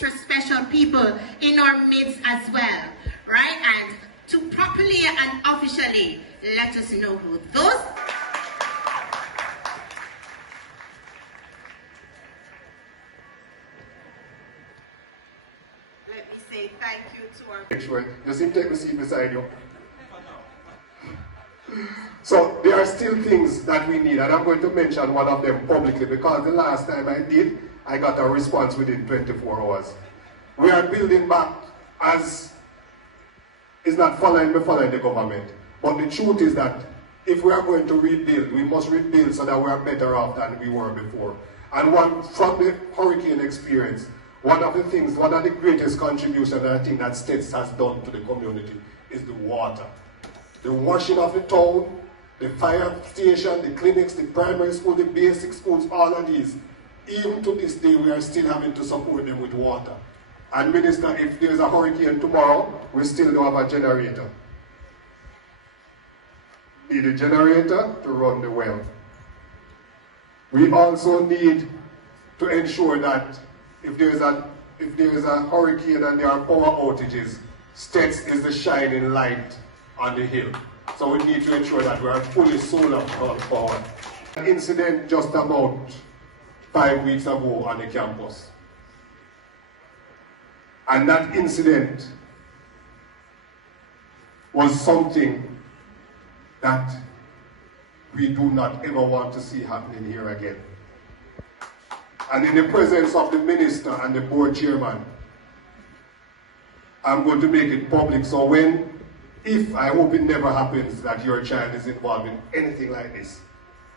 extra special people in our midst as well, right? And to properly and officially let us know who those. Let me say thank you to our. Make sure you see, take the seat beside you. So there are still things that we need, and I'm going to mention one of them publicly because the last time I did, I got a response within 24 hours. We are building back as is not following the government. But the truth is that if we are going to rebuild, we must rebuild so that we are better off than we were before. And from the hurricane experience, one of the greatest contributions that I think that Steths has done to the community is the water. The washing of the town, the fire station, the clinics, the primary school, the basic schools, all of these. Even to this day, we are still having to support them with water. And Minister, if there's a hurricane tomorrow, we still don't have a generator. Need a generator to run the well. We also need to ensure that if there is a hurricane and there are power outages, Steths is the shining light on the hill. So we need to ensure that we are fully solar powered. An incident just about 5 weeks ago on the campus. And that incident was something that we do not ever want to see happening here again. And in the presence of the minister and the board chairman, I'm going to make it public. So I hope it never happens that your child is involved in anything like this.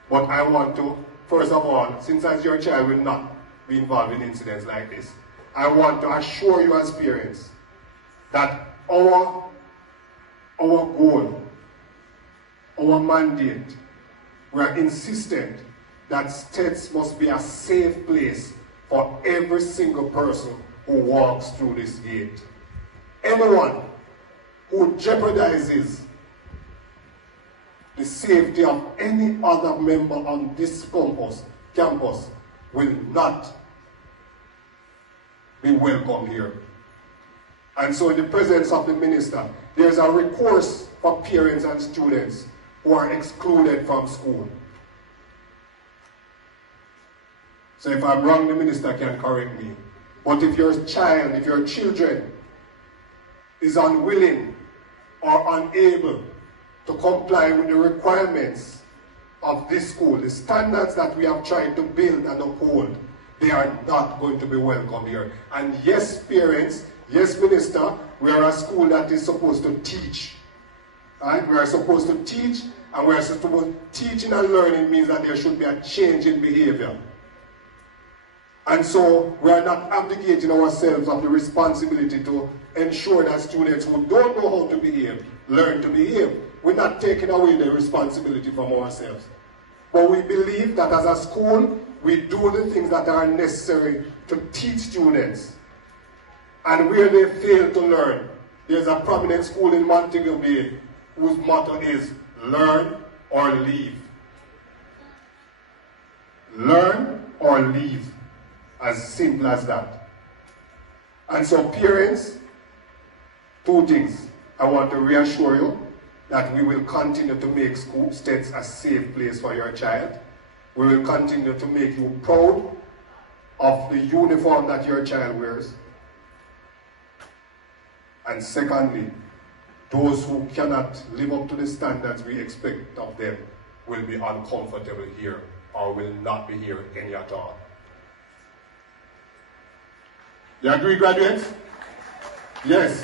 But I want to, first of all, since as your child will not be involved in incidents like this, I want to assure you as parents that our goal, our mandate, we are insistent that Steths must be a safe place for every single person who walks through this gate. Anyone who jeopardizes the safety of any other member on this campus will not be welcome here. And so in the presence of the minister, there's a recourse for parents and students who are excluded from school. So if I'm wrong, the minister can correct me. But if your children is unwilling or unable to comply with the requirements of this school, the standards that we have tried to build and uphold, they are not going to be welcome here. And yes, parents, yes, minister, we are a school that is supposed to teach. Right? We are supposed to teach, and we are supposed to teaching and learning means that there should be a change in behavior. And so we are not abdicating ourselves of the responsibility to ensure that students who don't know how to behave, learn to behave. We're not taking away the responsibility from ourselves. But we believe that as a school, we do the things that are necessary to teach students. And where they fail to learn, there's a prominent school in Montego Bay whose motto is learn or leave. Learn or leave. As simple as that. And so parents, two things. I want to reassure you that we will continue to make Steths a safe place for your child. We will continue to make you proud of the uniform that your child wears. And secondly, those who cannot live up to the standards we expect of them will be uncomfortable here or will not be here any at all. You agree, graduates? Yes.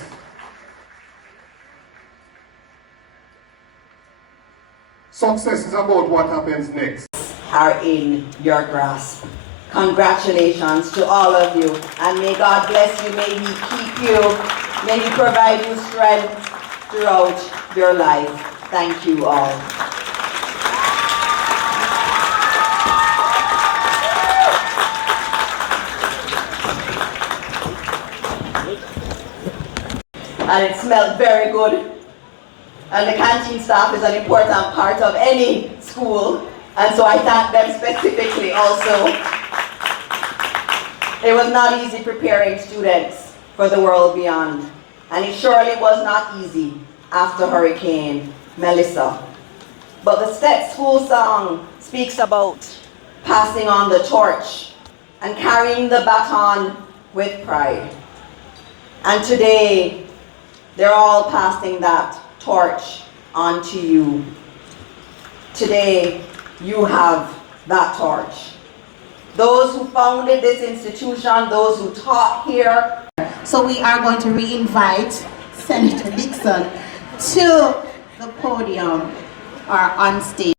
Success is about what happens next. Are in your grasp. Congratulations to all of you, and may God bless you, may He keep you, may He provide you strength throughout your life. Thank you all. And it smelled very good. And the canteen staff is an important part of any school. And so I thank them specifically also. It was not easy preparing students for the world beyond, and it surely was not easy after Hurricane Melissa. But the Steths school song speaks about passing on the torch and carrying the baton with pride. And today, they're all passing that torch on to you. Today, you have that torch. Those who founded this institution, those who taught here. So we are going to re-invite Senator Dixon to the podium or on stage.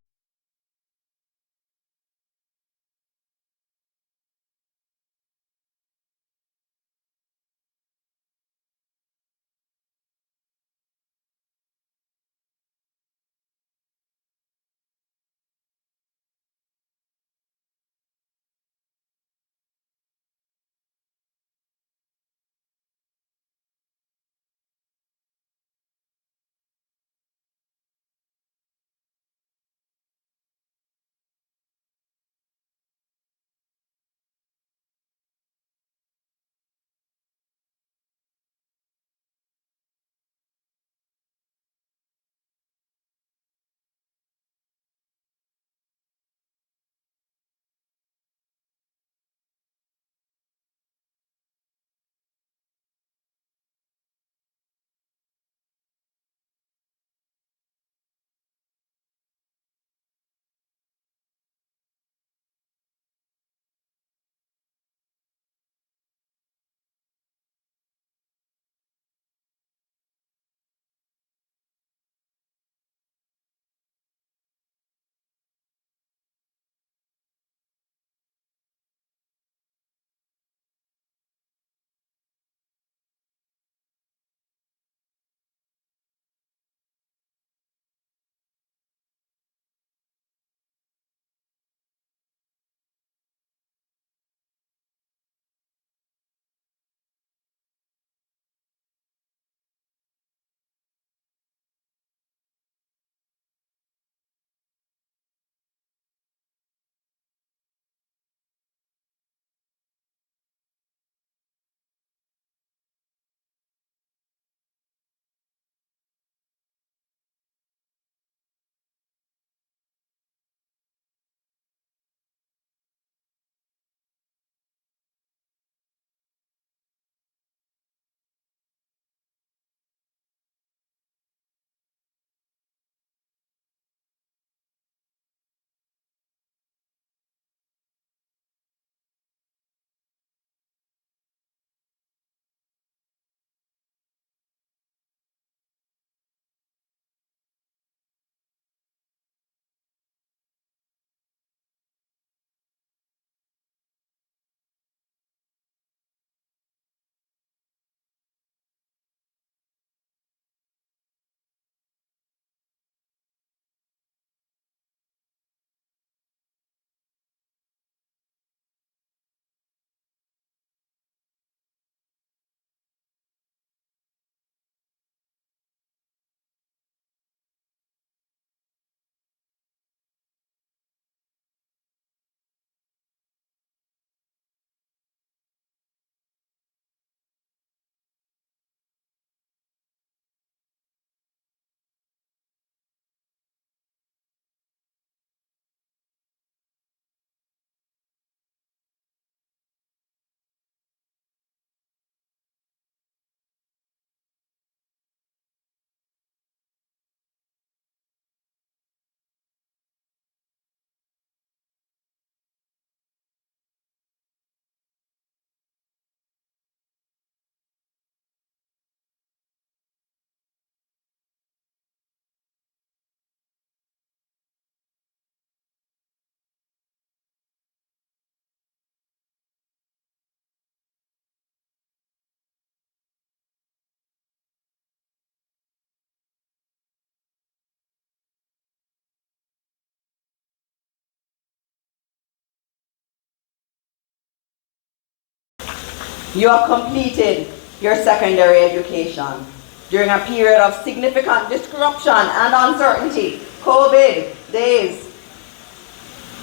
You have completed your secondary education during a period of significant disruption and uncertainty. COVID days,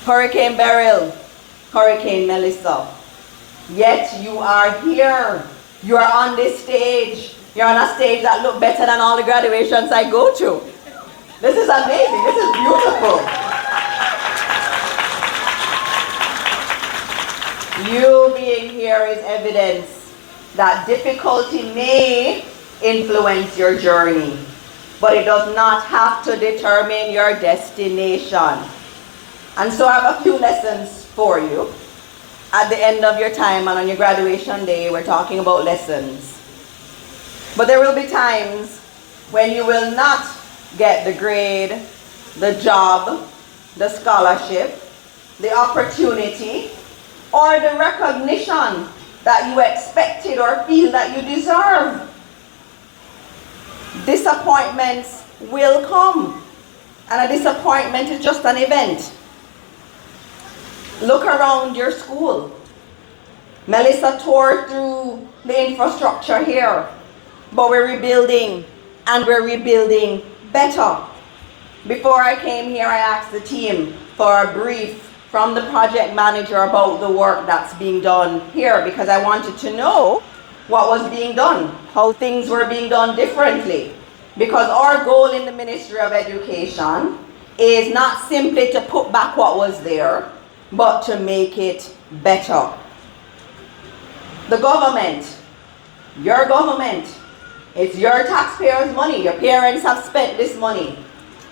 Hurricane Beryl, Hurricane Melissa. Yet you are here. You are on this stage. You're on a stage that looks better than all the graduations I go to. This is amazing. This is beautiful. You being here is evidence that difficulty may influence your journey, but it does not have to determine your destination. And so I have a few lessons for you. At the end of your time and on your graduation day, we're talking about lessons. But there will be times when you will not get the grade, the job, the scholarship, the opportunity, or the recognition that you expected or feel that you deserve. Disappointments will come, and a disappointment is just an event. Look around your school. Melissa tore through the infrastructure here, but we're rebuilding, and we're rebuilding better. Before I came here, I asked the team for a brief from the project manager about the work that's being done here, because I wanted to know what was being done, how things were being done differently. Because our goal in the Ministry of Education is not simply to put back what was there, but to make it better. The government, your government, it's your taxpayers' money. Your parents have spent this money.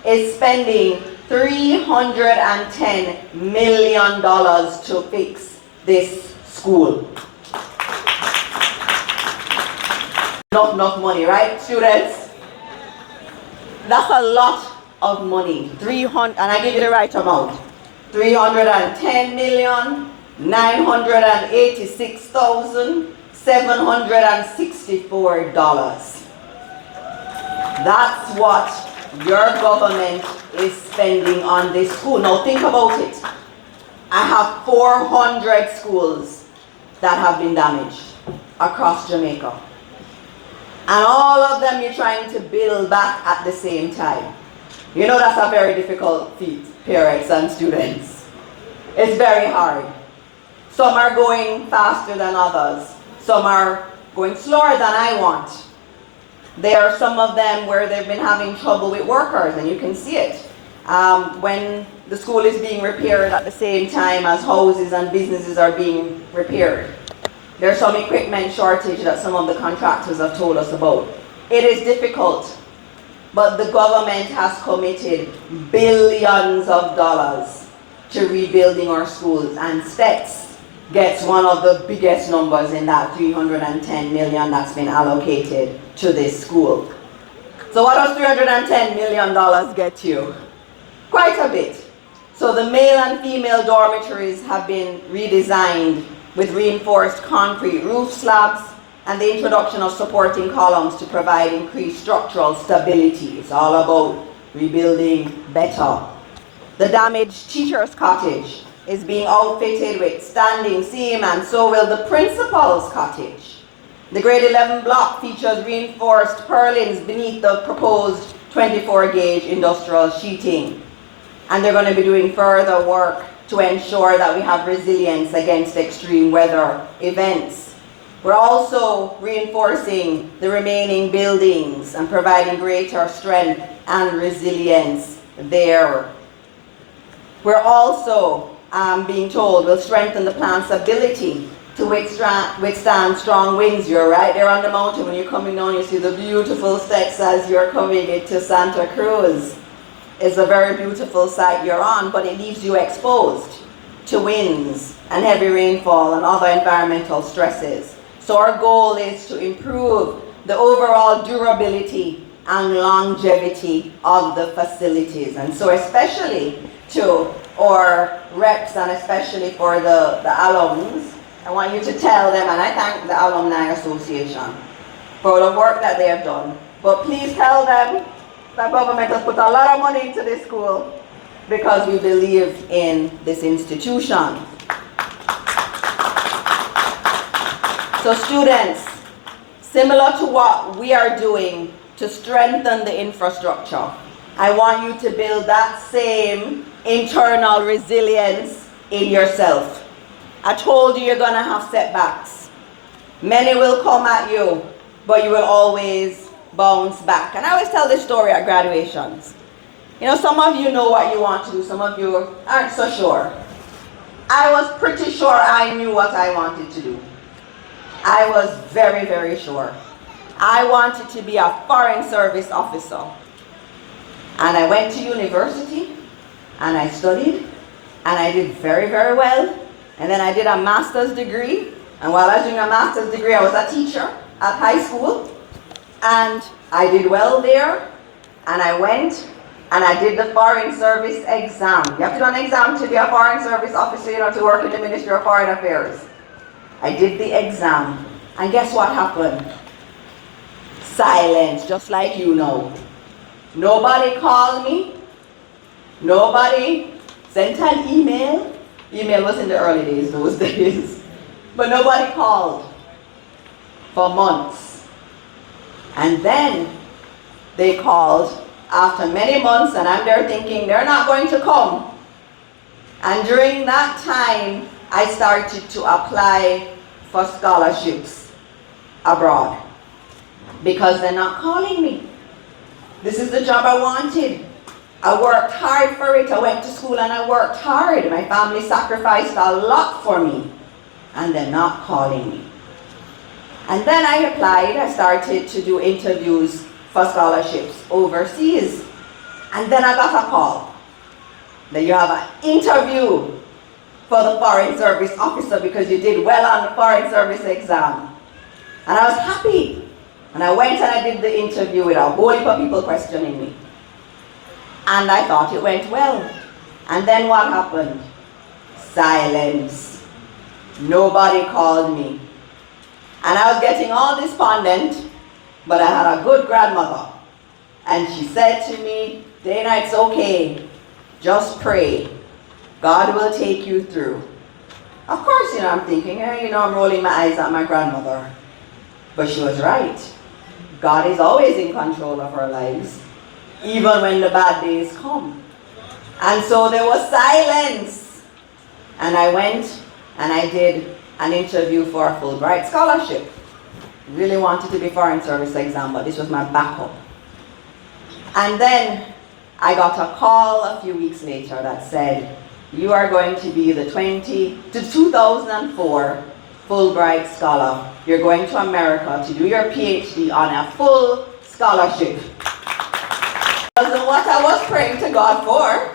Is spending $310 million to fix this school. Enough money, right, students? That's a lot of money. And I give you the right amount. $310,986,764. That's what your government is spending on this school. Now think about it. I have 400 schools that have been damaged across Jamaica. And all of them you're trying to build back at the same time. You know that's a very difficult feat, parents and students. It's very hard. Some are going faster than others. Some are going slower than I want. There are some of them where they've been having trouble with workers, and you can see it. When the school is being repaired at the same time as houses and businesses are being repaired. There's some equipment shortage that some of the contractors have told us about. It is difficult, but the government has committed billions of dollars to rebuilding our schools, and Steths gets one of the biggest numbers in that $310 million that's been allocated to this school. So what does $310 million get you? Quite a bit. So the male and female dormitories have been redesigned with reinforced concrete roof slabs and the introduction of supporting columns to provide increased structural stability. It's all about rebuilding better. The damaged teacher's cottage is being outfitted with standing seam, and so will the principal's cottage. The grade 11 block features reinforced purlins beneath the proposed 24-gauge industrial sheeting. And they're going to be doing further work to ensure that we have resilience against extreme weather events. We're also reinforcing the remaining buildings and providing greater strength and resilience there. We're also being told we'll strengthen the plant's ability to withstand strong winds. You're right there on the mountain. When you're coming down, you see the beautiful Steths as you're coming into Santa Cruz. It's a very beautiful site you're on, but it leaves you exposed to winds and heavy rainfall and other environmental stresses. So our goal is to improve the overall durability and longevity of the facilities. And so especially to our reps and especially for the alums, I want you to tell them, and I thank the Alumni Association for the work that they have done, but please tell them the government has put a lot of money into this school because we believe in this institution. So students, similar to what we are doing to strengthen the infrastructure, I want you to build that same internal resilience in yourself. I told you you're going to have setbacks. Many will come at you, but you will always bounce back. And I always tell this story at graduations. You know, some of you know what you want to do. Some of you aren't so sure. I was pretty sure I knew what I wanted to do. I was very, very sure. I wanted to be a foreign service officer. And I went to university, and I studied, and I did very, very well. And then I did a master's degree. And while I was doing a master's degree, I was a teacher at high school. And I did well there. And I went and I did the foreign service exam. You have to do an exam to be a foreign service officer, you know, to work in the Ministry of Foreign Affairs. I did the exam. And guess what happened? Silence, just like you know. Nobody called me. Nobody sent an email. Email was in the early days, those days. But nobody called for months. And then they called after many months, and I'm there thinking they're not going to come. And during that time, I started to apply for scholarships abroad because they're not calling me. This is the job I wanted. I worked hard for it. I went to school and I worked hard. My family sacrificed a lot for me, and they're not calling me. And then I applied. I started to do interviews for scholarships overseas. And then I got a call that you have an interview for the Foreign Service Officer because you did well on the Foreign Service exam. And I was happy. And I went and I did the interview with a whole heap of people questioning me. And I thought it went well. And then what happened? Silence. Nobody called me. And I was getting all despondent, but I had a good grandmother. And she said to me, Dana, it's okay. Just pray. God will take you through. Of course, you know, I'm thinking, I'm rolling my eyes at my grandmother. But she was right. God is always in control of our lives, even when the bad days come. And so there was silence. And I went and I did an interview for a Fulbright scholarship. Really wanted to be foreign service exam, but this was my backup. And then I got a call a few weeks later that said, you are going to be the 2004 Fulbright scholar. You're going to America to do your PhD on a full scholarship. That wasn't what I was praying to God for.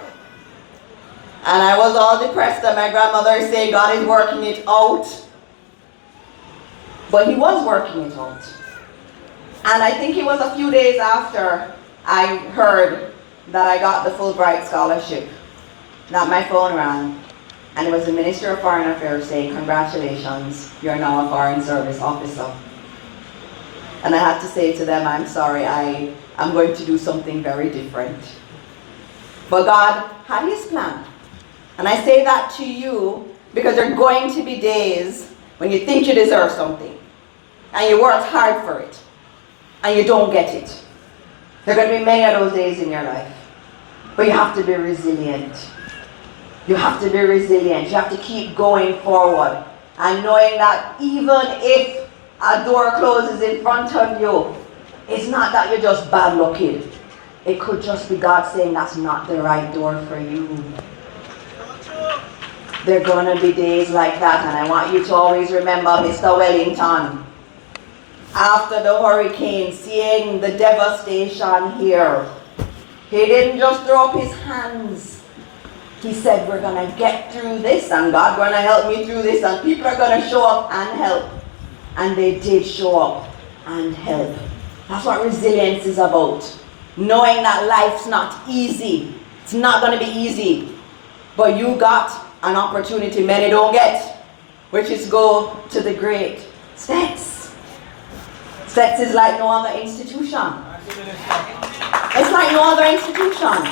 And I was all depressed, and my grandmother is saying God is working it out. But he was working it out. And I think it was a few days after I heard that I got the Fulbright scholarship that my phone rang. And it was the Minister of Foreign Affairs saying, congratulations, you're now a Foreign Service Officer. And I had to say to them, I'm sorry, I'm going to do something very different. But God had his plan. And I say that to you because there are going to be days when you think you deserve something, and you worked hard for it, and you don't get it. There are going to be many of those days in your life. But you have to be resilient. You have to be resilient. You have to keep going forward. And knowing that even if a door closes in front of you, it's not that you're just bad looking. It could just be God saying that's not the right door for you. There are going to be days like that, and I want you to always remember Mr. Wellington. After the hurricane, seeing the devastation here, he didn't just throw up his hands. He said, we're going to get through this, and God's going to help me through this, and people are going to show up and help. And they did show up and help. That's what resilience is about. Knowing that life's not easy. It's not going to be easy. But you got an opportunity many don't get, which is go to the great Steths. Steths is like no other institution. It's like no other institution.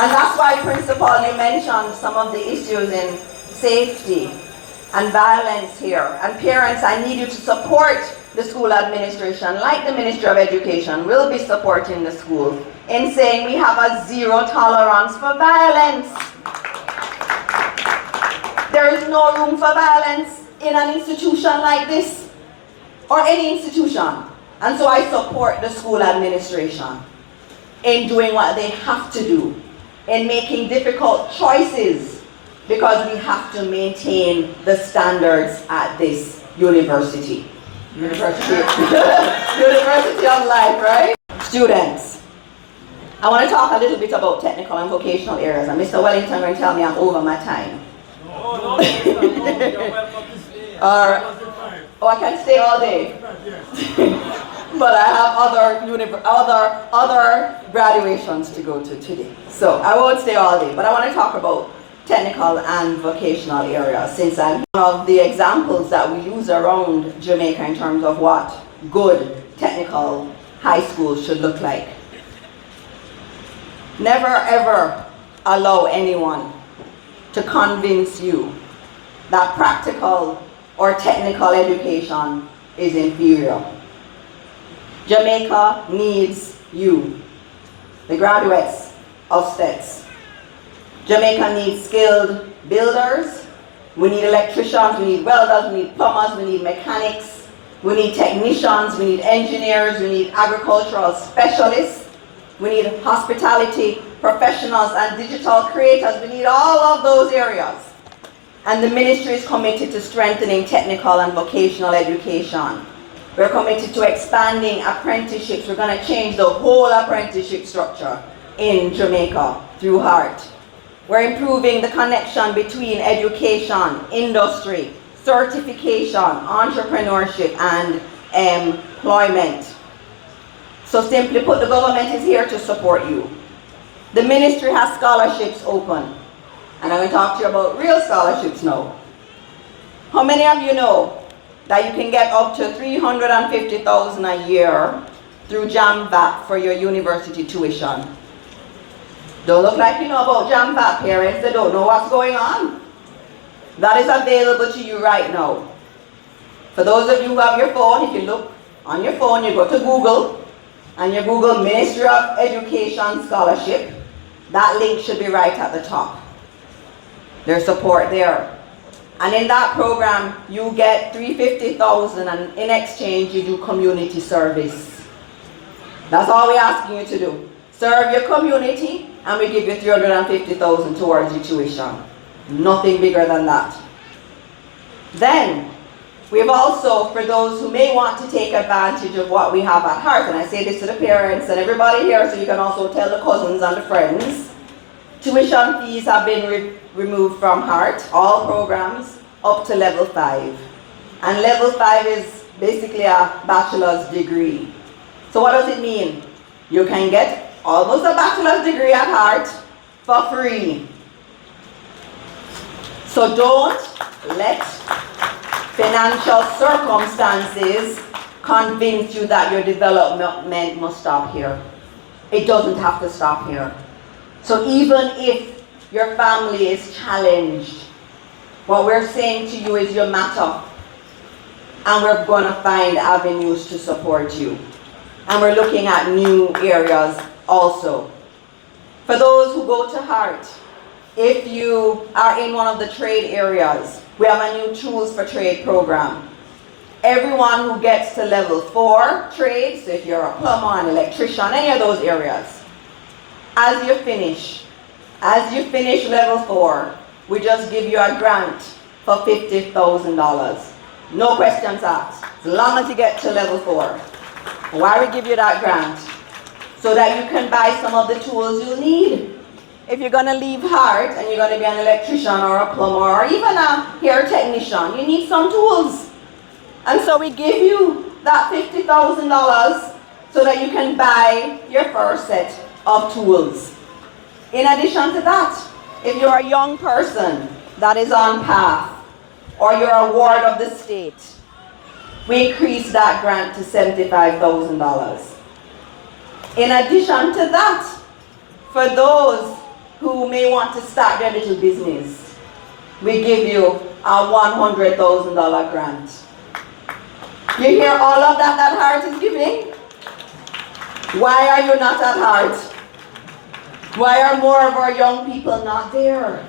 And that's why, Principal, you mentioned some of the issues in safety and violence here. And parents, I need you to support the school administration, like the Ministry of Education will be supporting the school in saying we have a zero tolerance for violence. There is no room for violence in an institution like this, or any institution. And so I support the school administration in doing what they have to do, in making difficult choices, because we have to maintain the standards at this university. University of life, right? Students, I want to talk a little bit about technical and vocational areas, and Mr. Wellington will tell me I'm over my time. No, you're welcome to stay. Oh, I can stay all day. But I have other graduations to go to today. So I won't stay all day, but I want to talk about technical and vocational areas, since I'm one of the examples that we use around Jamaica in terms of what good technical high schools should look like. Never ever allow anyone to convince you that practical or technical education is inferior. Jamaica needs you, the graduates of Steths. Jamaica needs skilled builders. We need electricians, we need welders, we need plumbers, we need mechanics, we need technicians, we need engineers, we need agricultural specialists, we need hospitality professionals and digital creators. We need all of those areas. And the ministry is committed to strengthening technical and vocational education. We're committed to expanding apprenticeships. We're going to change the whole apprenticeship structure in Jamaica through HEART. We're improving the connection between education, industry, certification, entrepreneurship, and employment. So simply put, the government is here to support you. The ministry has scholarships open. And I'm going to talk to you about real scholarships now. How many of you know that you can get up to $350,000 a year through JAMVAT for your university tuition? Don't look like you know about JAMVAT, parents. They don't know what's going on. That is available to you right now. For those of you who have your phone, if you look on your phone, you go to Google, and you Google Ministry of Education Scholarship. That link should be right at the top. There's support there. And in that program, you get $350,000, and in exchange, you do community service. That's all we're asking you to do. Serve your community, and we give you $350,000 towards your tuition. Nothing bigger than that. Then, we've also, for those who may want to take advantage of what we have at HEART, and I say this to the parents and everybody here, so you can also tell the cousins and the friends, tuition fees have been removed from HEART, all programs, up to level 5. And level 5 is basically a bachelor's degree. So what does it mean? You can get almost a bachelor's degree at HEART for free. So don't let financial circumstances convince you that your development must stop here. It doesn't have to stop here. So even if your family is challenged, what we're saying to you is you matter. And we're going to find avenues to support you. And we're looking at new areas also. For those who go to HEART, if you are in one of the trade areas, we have a new Tools for Trade program. Everyone who gets to level 4 trade, so if you're a plumber, an electrician, any of those areas, as you finish level 4, we just give you a grant for $50,000. No questions asked, as long as you get to level 4. Why we give you that grant? So that you can buy some of the tools you need. If you're going to leave HEART and you're going to be an electrician or a plumber or even a hair technician, you need some tools. And so we give you that $50,000 so that you can buy your first set of tools. In addition to that, if you're a young person that is on path or you're a ward of the state, we increase that grant to $75,000. In addition to that, for those who may want to start their little business, we give you a $100,000 grant. You hear all of that HEART is giving? Why are you not at HEART? Why are more of our young people not there?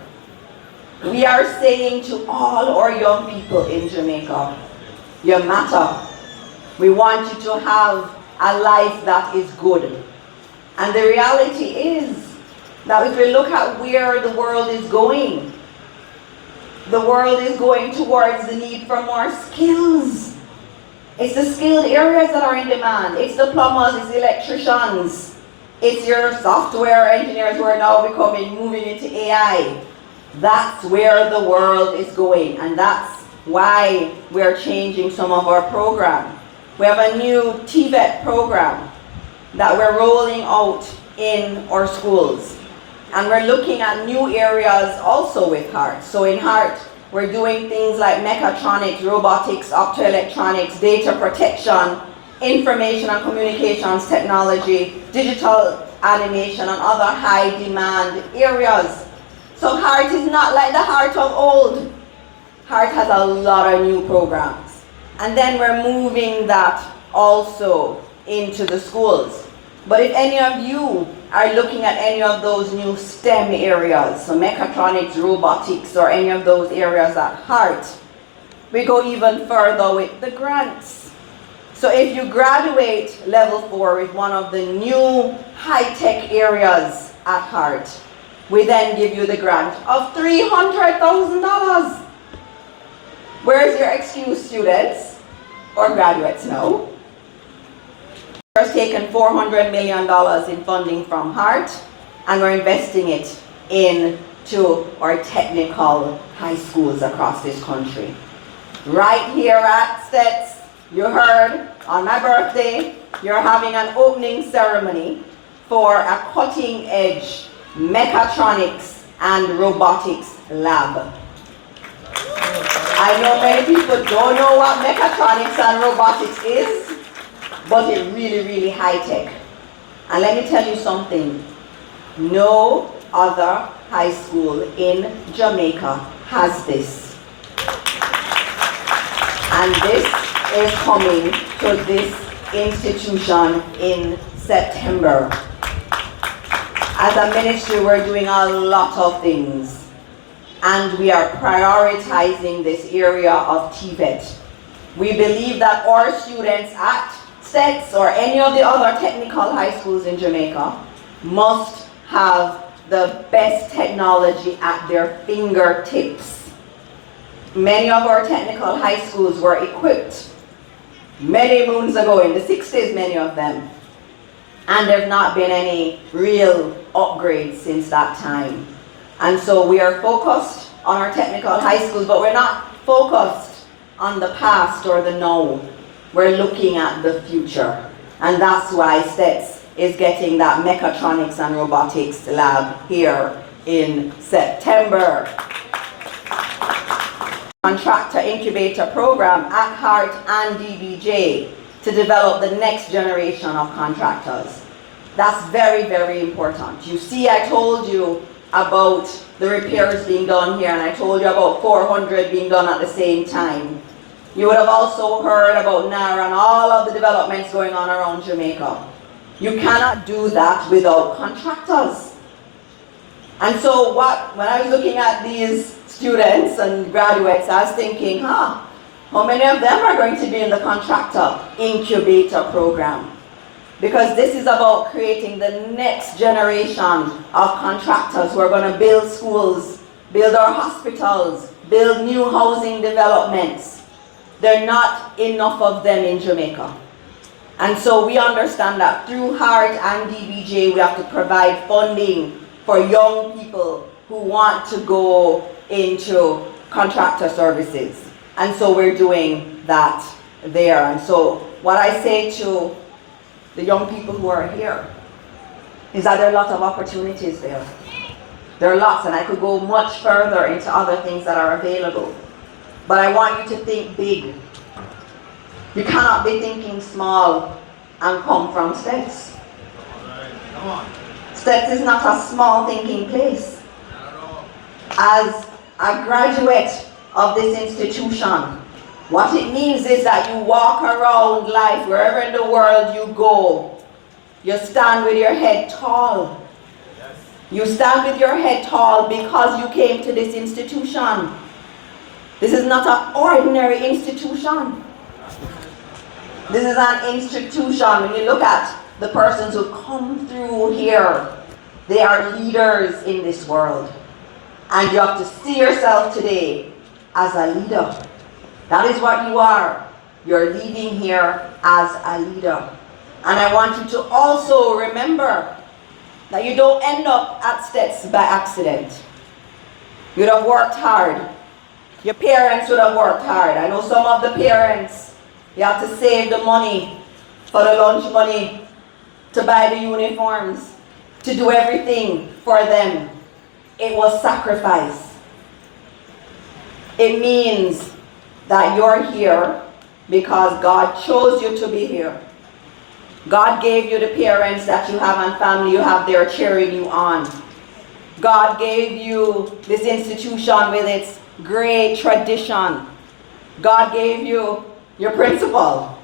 We are saying to all our young people in Jamaica, you matter. We want you to have a life that is good. And the reality is that if we look at where the world is going towards the need for more skills. It's the skilled areas that are in demand. It's the plumbers, it's the electricians. It's your software engineers who are now moving into AI. That's where the world is going, and that's why we're changing some of our program. We have a new TVET program that we're rolling out in our schools. And we're looking at new areas also with HEART. So in HEART, we're doing things like mechatronics, robotics, optoelectronics, data protection, information and communications technology, digital animation, and other high demand areas. So HEART is not like the HEART of old. HEART has a lot of new programs. And then we're moving that also into the schools. But if any of you are looking at any of those new STEM areas, so mechatronics, robotics, or any of those areas at HEART, we go even further with the grants. So if you graduate level 4 with one of the new high-tech areas at HEART, we then give you the grant of $300,000. Where's your excuse, students? Or graduates now? We've taken $400 million in funding from HEART, and we're investing it into our technical high schools across this country. Right here at Steths, you heard on my birthday, you're having an opening ceremony for a cutting-edge mechatronics and robotics lab. I know many people don't know what mechatronics and robotics is, but it's really, really high-tech. And let me tell you something. No other high school in Jamaica has this. And this is coming to this institution in September. As a ministry, we're doing a lot of things. And we are prioritizing this area of TVET. We believe that our students at Steths or any of the other technical high schools in Jamaica must have the best technology at their fingertips. Many of our technical high schools were equipped many moons ago, in the 60s, many of them. And there have not been any real upgrades since that time. And so we are focused on our technical high schools, but we're not focused on the past or the now. We're looking at the future. And that's why Steths is getting that mechatronics and robotics lab here in September. Contractor incubator program at HEART and DBJ to develop the next generation of contractors. That's very, very important. You see, I told you about the repairs being done here, and I told you about 400 being done at the same time. You would have also heard about NARA and all of the developments going on around Jamaica. You cannot do that without contractors. And so when I was looking at these students and graduates, I was thinking, how many of them are going to be in the contractor incubator program? Because this is about creating the next generation of contractors who are going to build schools, build our hospitals, build new housing developments. There are not enough of them in Jamaica. And so we understand that through HEART and DBJ, we have to provide funding for young people who want to go into contractor services. And so we're doing that there. And so what I say to the young people who are here is that there are a lot of opportunities there. There are lots, and I could go much further into other things that are available. But I want you to think big. You cannot be thinking small and come from Steths. Come on. Steths is not a small thinking place. As a graduate of this institution, what it means is that you walk around life, wherever in the world you go, you stand with your head tall. Yes. You stand with your head tall because you came to this institution. This is not an ordinary institution. This is an institution. When you look at the persons who come through here, they are leaders in this world. And you have to see yourself today as a leader. That is what you are. You're leading here as a leader. And I want you to also remember that you don't end up at Steths by accident. You'd have worked hard. Your parents would have worked hard. I know some of the parents, you have to save the money for the lunch money, to buy the uniforms, to do everything for them. It was sacrifice. It means that you're here because God chose you to be here. God gave you the parents that you have and family you have there cheering you on. God gave you this institution with its great tradition. God gave you your principal.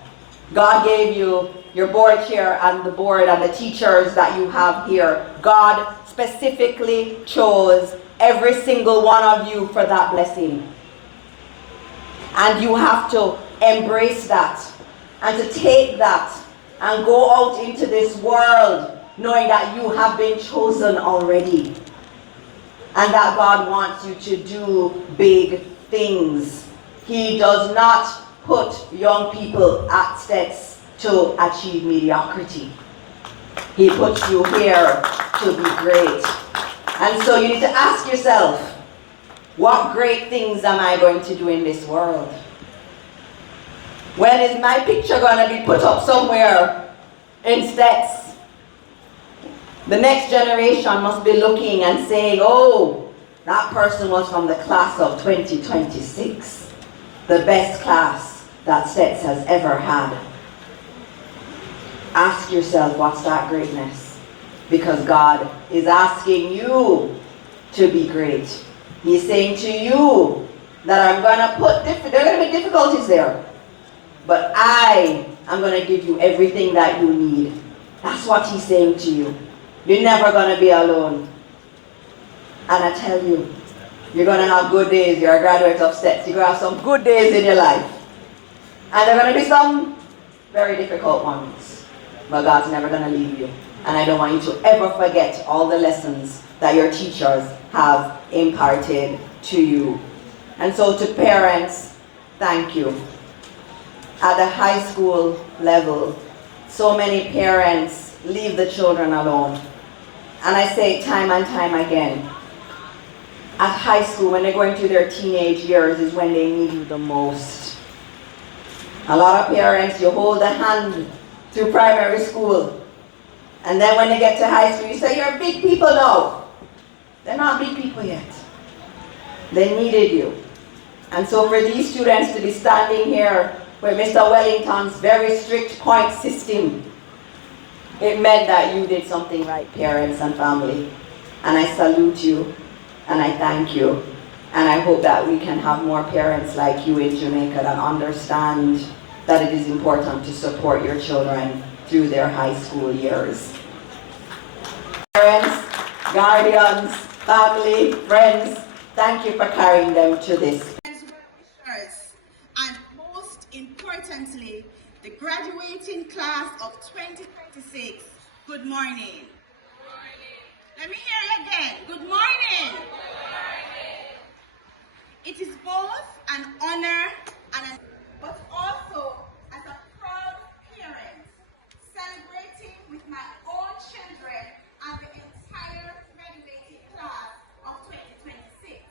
God gave you your board chair and the board and the teachers that you have here. God specifically chose every single one of you for that blessing. And you have to embrace that and to take that and go out into this world knowing that you have been chosen already and that God wants you to do big things. He does not put young people at Steths to achieve mediocrity. He puts you here to be great. And so you need to ask yourself, what great things am I going to do in this world? When is my picture going to be put up somewhere in Steths? The next generation must be looking and saying, oh, that person was from the class of 2026, the best class that Steths has ever had. Ask yourself, what's that greatness? Because God is asking you to be great. He's saying to you that I'm going to put, there are going to be difficulties there, but I am going to give you everything that you need. That's what he's saying to you. You're never going to be alone. And I tell you, you're going to have good days. You're a graduate of Steths. You're going to have some good days in your life. And there are going to be some very difficult ones. But God's never going to leave you. And I don't want you to ever forget all the lessons that your teachers have imparted to you. And so to parents, thank you. At the high school level, so many parents leave the children alone. And I say it time and time again. At high school, when they're going through their teenage years, is when they need you the most. A lot of parents, you hold a hand through primary school. And then when they get to high school, you say, you're big people now. They're not big people yet. They needed you. And so for these students to be standing here with Mr. Wellington's very strict point system, it meant that you did something right, parents and family. And I salute you, and I thank you. And I hope that we can have more parents like you in Jamaica that understand that it is important to support your children through their high school years. Parents, guardians, family, friends, thank you for carrying them to this. And most importantly, the graduating class of 2026, good morning. Good morning. Let me hear you again. Good morning. Good morning. It is both an honor and but also as a proud parent, celebrating with my own children and the entire graduating class of 2026.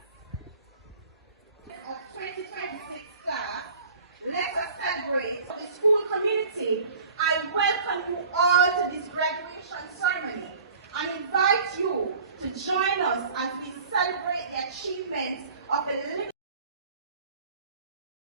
Of 2026 class, let us celebrate the school community. I welcome you all to this graduation ceremony and invite you to join us as we celebrate the achievements of the